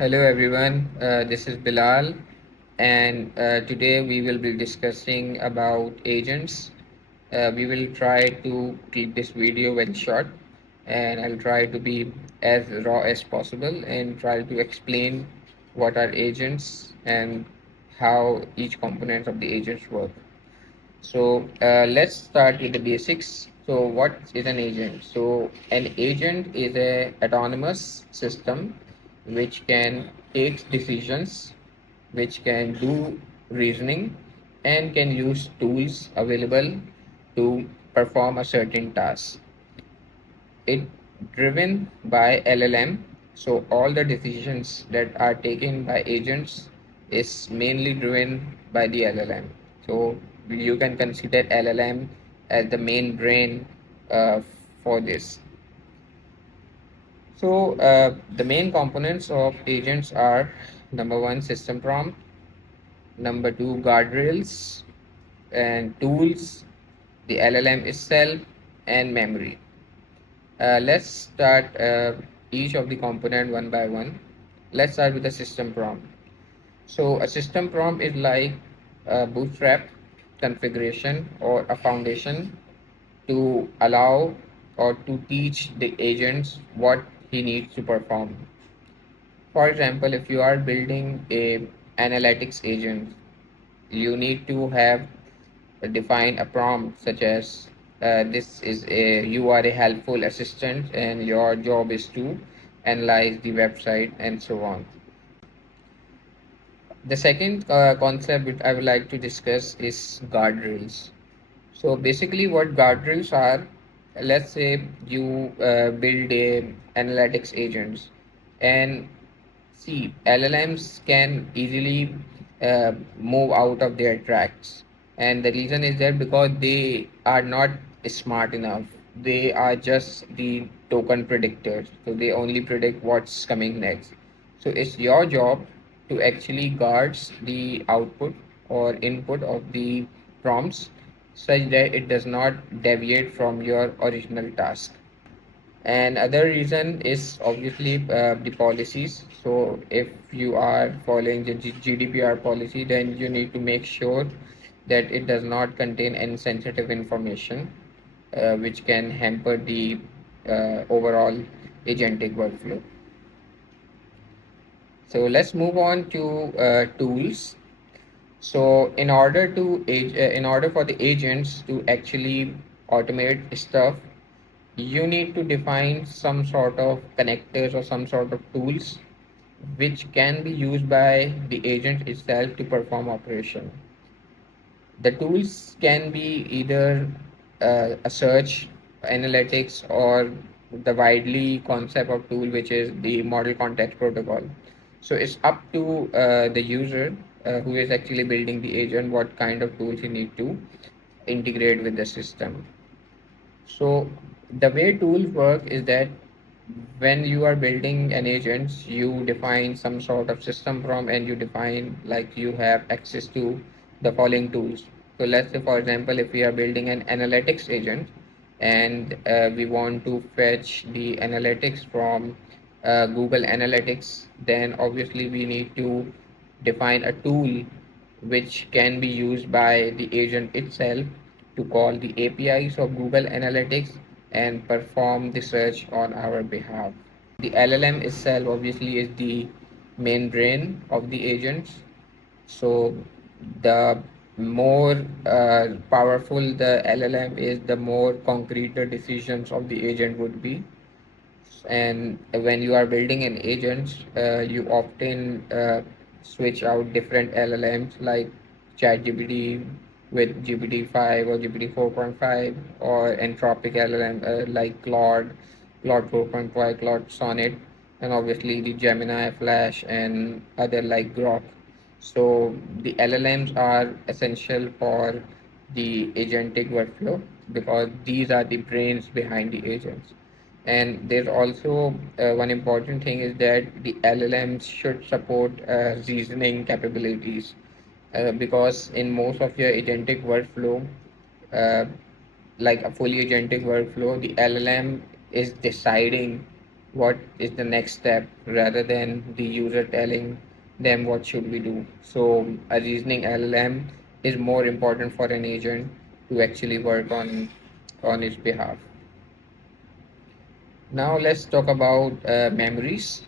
Hello everyone, this is Bilal, and today we will be discussing about agents. We will try to keep this video very short, and I'll try to be as raw as possible and try to explain what are agents and how each component of the agents work. So let's start with the basics. So what is an agent? So an agent is a autonomous system which can take decisions, which can do reasoning, and can use tools available to perform a certain task. It driven by LLM. So all the decisions that are taken by agents is mainly driven by the LLM. So you can consider LLM as the main brain uh, for this. So the main components of agents are number one, system prompt, number two, guardrails and tools, the LLM itself, and memory. Let's start each of the component one by one. Let's start with the system prompt. So a system prompt is like a bootstrap configuration or a foundation to allow or to teach the agents what he needs to perform. For example, if you are building a analytics agent, you need to have define a prompt such as this is a you are a helpful assistant and your job is to analyze the website and so on. The second concept which I would like to discuss is guardrails. So basically what guardrails are, let's say you build a analytics agents, and see, LLMs can easily move out of their tracks. And the reason is that because they are not smart enough. They are just the token predictors. So they only predict what's coming next. So it's your job to actually guards the output or input of the prompts such that it does not deviate from your original task. And other reason is obviously the policies. So if you are following the GDPR policy, then you need to make sure that it does not contain any sensitive information which can hamper the overall agentic workflow. So let's move on to tools. So in order for the agents to actually automate stuff, you need to define some sort of connectors or some sort of tools which can be used by the agent itself to perform operation. The tools can be either a search, analytics, or the widely concept of tool which is the model context protocol. So it's up to the user who is actually building the agent what kind of tools you need to integrate with the system. So the way tools work is that when you are building an agent, you define some sort of system prompt and you define like you have access to the following tools. So let's say, for example, if we are building an analytics agent and we want to fetch the analytics from Google Analytics, then obviously we need to define a tool which can be used by the agent itself to call the APIs of Google Analytics and perform the search on our behalf. The LLM itself obviously is the main brain of the agents. So the more powerful the LLM is, the more concrete the decisions of the agent would be. And when you are building an agent, you often switch out different LLMs like ChatGPT with GPT-5 or GPT 4.5, or Anthropic LLM like Claude 4.5, Claude Sonnet, and obviously the Gemini, Flash, and other like Grok. So the LLMs are essential for the agentic workflow because these are the brains behind the agents. And there's also one important thing is that the LLMs should support reasoning capabilities because in most of your agentic workflow, uh, like a fully agentic workflow, the LLM is deciding what is the next step rather than the user telling them what should we do. So a reasoning LLM is more important for an agent to actually work on its behalf. Now let's talk about memories.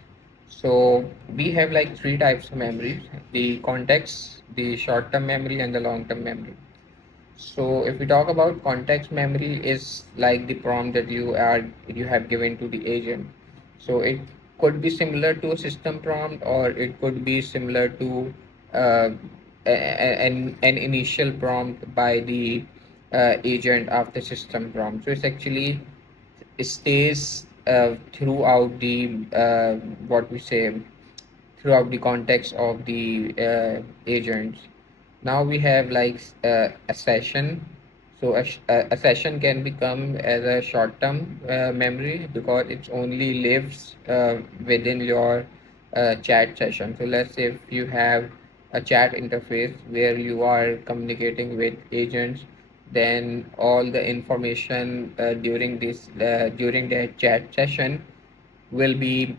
So we have like three types of memories: the context, the short-term memory, and the long-term memory. So if we talk about context memory, is like the prompt that you have given to the agent. So it could be similar to a system prompt, or it could be similar to uh, an initial prompt by the agent after system prompt. So it's actually stays throughout the what we say throughout the context of the agents. Now we have like a session. So a session can become as a short-term memory because it only lives within your chat session. So let's say if you have a chat interface where you are communicating with agents, then all the information during that chat session will be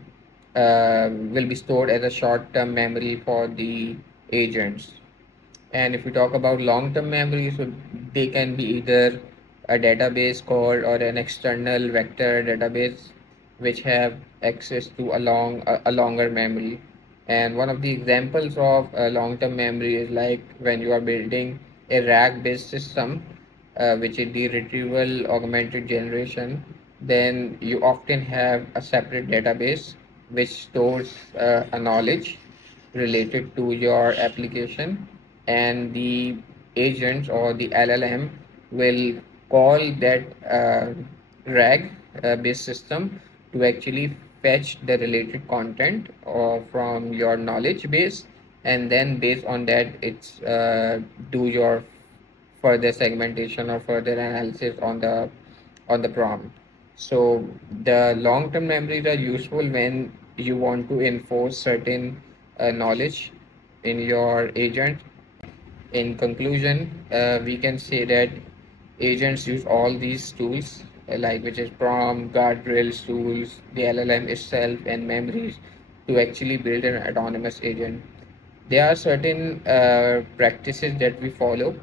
will be stored as a short-term memory for the agents. And if we talk about long-term memory, so they can be either a database called or an external vector database which have access to a longer memory. And one of the examples of a long-term memory is like when you are building a RAG-based system, which is the retrieval augmented generation, then you often have a separate database which stores a knowledge related to your application, and the agents or the LLM will call that RAG based system to actually fetch the related content or from your knowledge base, and then based on that it's do your further segmentation or further analysis on the prompt. So the long-term memories are useful when you want to enforce certain knowledge in your agent. In conclusion, we can say that agents use all these tools, like which is prompt, guardrails tools, the LLM itself, and memories to actually build an autonomous agent. There are certain practices that we follow.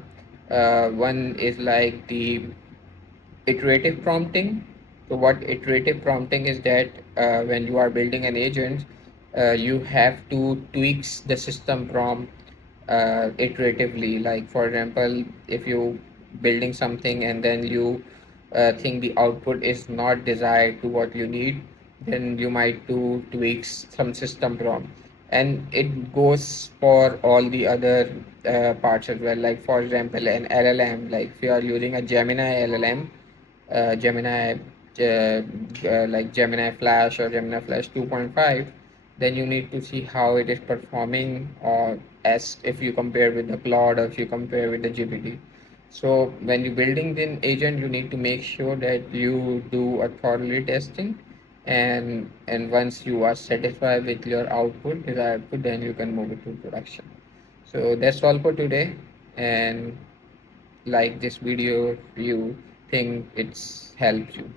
One is like the iterative prompting. So what iterative prompting is that when you are building an agent, you have to tweaks the system prompt iteratively. Like for example, if you building something and then you think the output is not desired to what you need, then you might do tweaks some system prompt. And it goes for all the other parts as well. Like for example, an LLM, like if you are using a Gemini LLM, Gemini, like Gemini Flash or Gemini Flash 2.5, then you need to see how it is performing, or as if you compare with the Claude or if you compare with the GPT. So when you're building an agent, you need to make sure that you do a thoroughly testing, and once you are satisfied with your desired output, then you can move it to production. So that's all for today. And like this video if you think it's helped you.